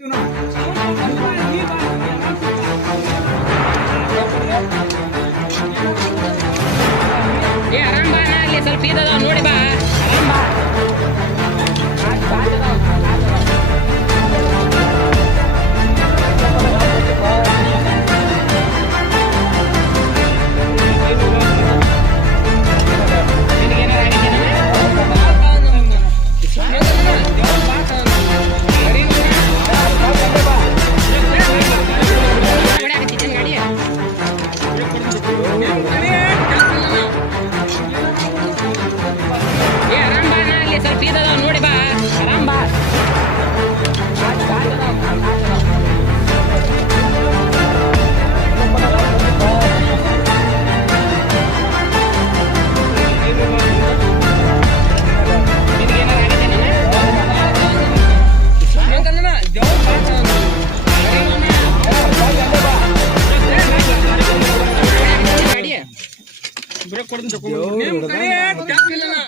ಏ ಆರಾಮ್ ಅಲ್ಲಿ ಸ್ವಲ್ಪ ನೋಡಿ ಬ್ರೇಕ್ ಕೊಡ್ತೀನಿ